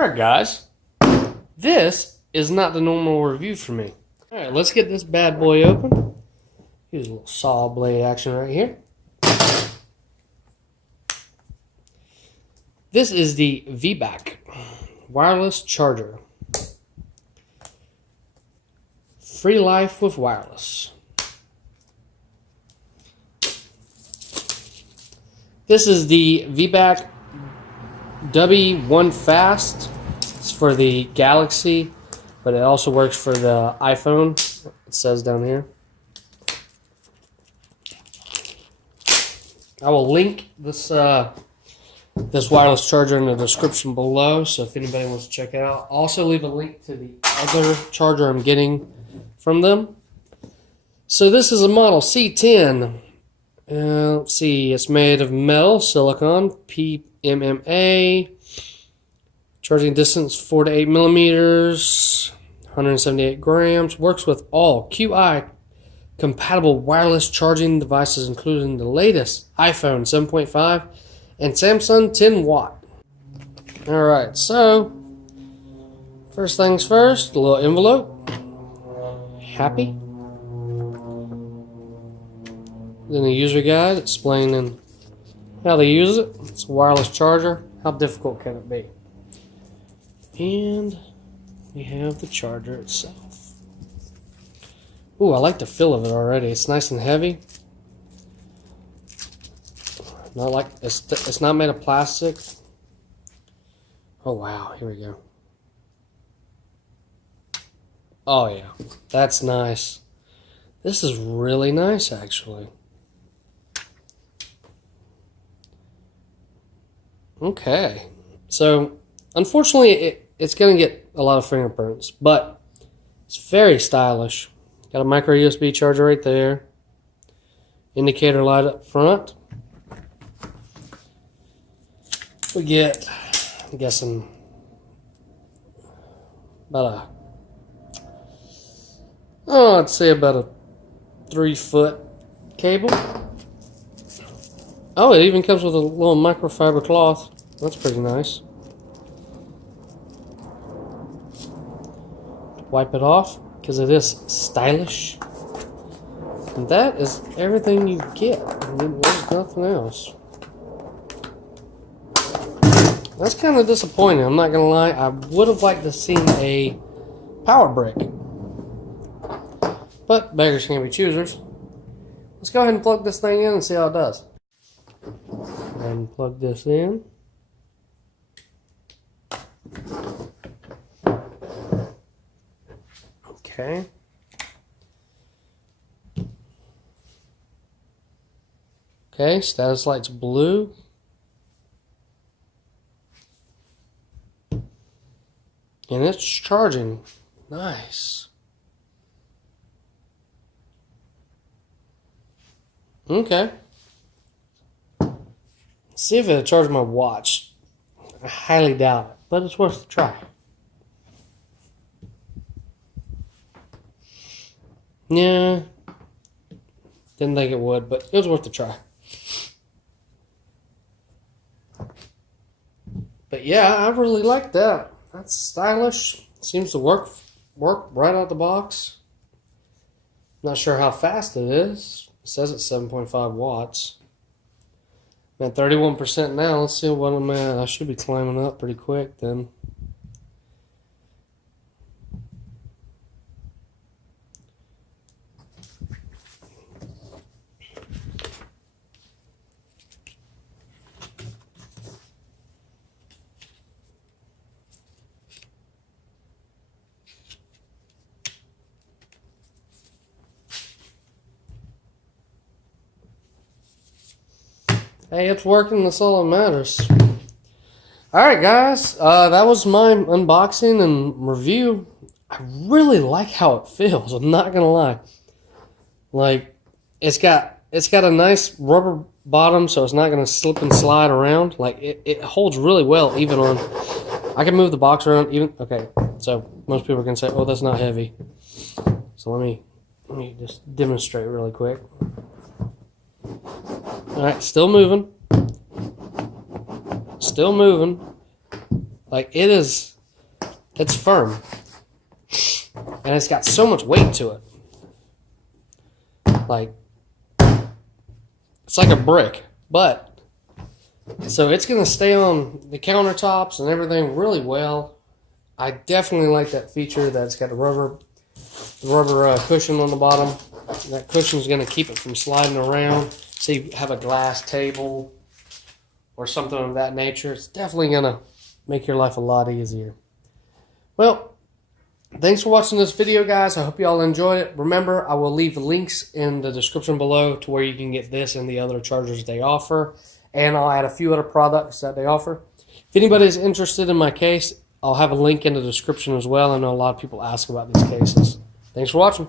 Alright guys, this is not the normal review for me. Alright, let's get this bad boy open. Here's a little saw blade action right here. This is the Vebach wireless charger. Free life with wireless. This is the Vebach Dubhe 1 Fast. It's for the Galaxy, but it also works for the iPhone. It says down here. I will link this this wireless charger in the description below, so if anybody wants to check it out. I'll also leave a link to the other charger I'm getting from them. So this is a model C10. Let's see, it's made of metal, silicon, PMMA. Charging distance 4 to 8 millimeters, 178 grams. Works with all QI compatible wireless charging devices, including the latest iPhone 7.5 and Samsung 10 watt. Alright, so first things first, a little envelope. Happy. Then a user guide explaining how they use it. It's a wireless charger. How difficult can it be? And we have the charger itself. Ooh, I like the feel of it already. It's nice and heavy. Not like it's not made of plastic. Oh wow, here we go. Oh yeah, that's nice. This is really nice actually. Okay, so unfortunately it's going to get a lot of fingerprints, but it's very stylish. Got a micro USB charger right there. Indicator light up front. We get, I'm guessing, about I'd say about a 3-foot cable. Oh, it even comes with a little microfiber cloth. That's pretty nice. Wipe it off because it is stylish. And that is everything you get. There's nothing else. That's kind of disappointing, I'm not going to lie. I would have liked to see a power brick. But beggars can't be choosers. Let's go ahead and plug this thing in and see how it does. And plug this in. Okay. Okay, status light's blue. And it's charging. Nice. Okay. See if it'll charge my watch. I highly doubt it, but it's worth a try. Yeah. Didn't think it would, but it was worth a try. But yeah, I really like that. That's stylish. Seems to work right out the box. Not sure how fast it is. It says it's 7.5 watts. I'm at 31% now. Let's see what I'm at. I should be climbing up pretty quick then. Hey, it's working. That's all that matters. Alright, guys. That was my unboxing and review. I really like how it feels. I'm not going to lie. Like, it's got a nice rubber bottom, so it's not going to slip and slide around. Like, it holds really well, even on... I can move the box around, even... Okay, so most people can say, oh, that's not heavy. So let me just demonstrate really quick. Alright, still moving. Still moving. Like it's firm. And it's got so much weight to it. Like, it's like a brick. But, so it's going to stay on the countertops and everything really well. I definitely like that feature that it's got a rubber cushion on the bottom. That cushion is going to keep it from sliding around. So you have a glass table or something of that nature. It's definitely going to make your life a lot easier. Well, thanks for watching this video, guys. I hope you all enjoyed it. Remember, I will leave links in the description below to where you can get this and the other chargers they offer. And I'll add a few other products that they offer. If anybody's interested in my case, I'll have a link in the description as well. I know a lot of people ask about these cases. Thanks for watching.